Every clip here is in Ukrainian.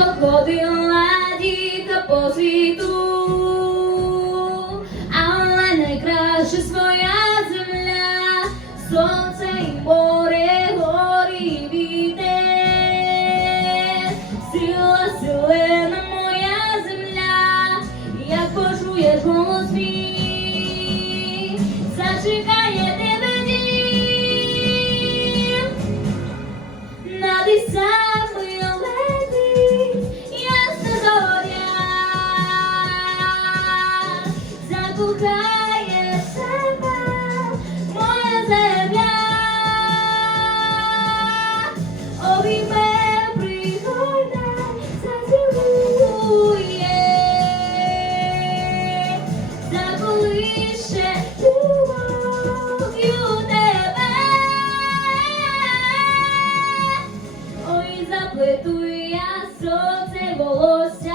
походила діка по світу, але найкраще своя земля, сонце і море, Я сонце волосся,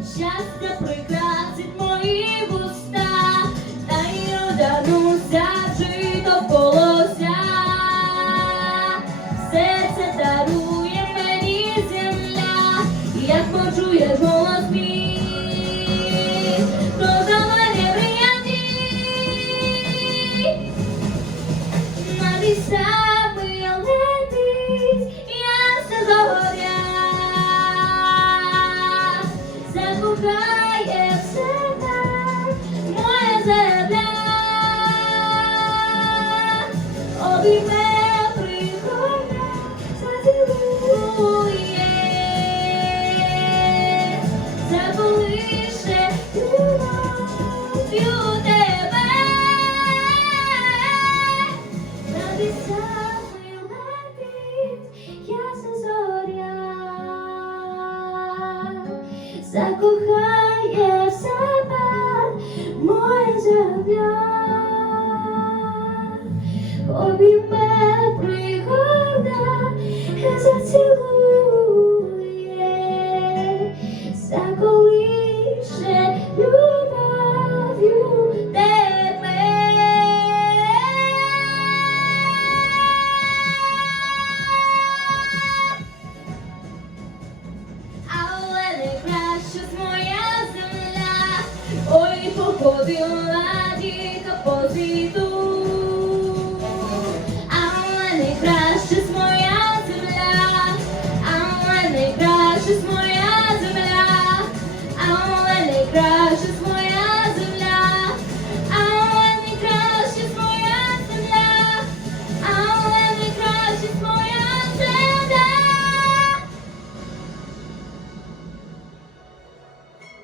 щастя прикрасить мої вуста, та й одягнуся жито колося. Все це дарує мені земля, як почуєш голос мій, то заколише любов'ю тебе. Над лісами летить ясна зоря, закохає в себе моя земля. Podio lá de Caposito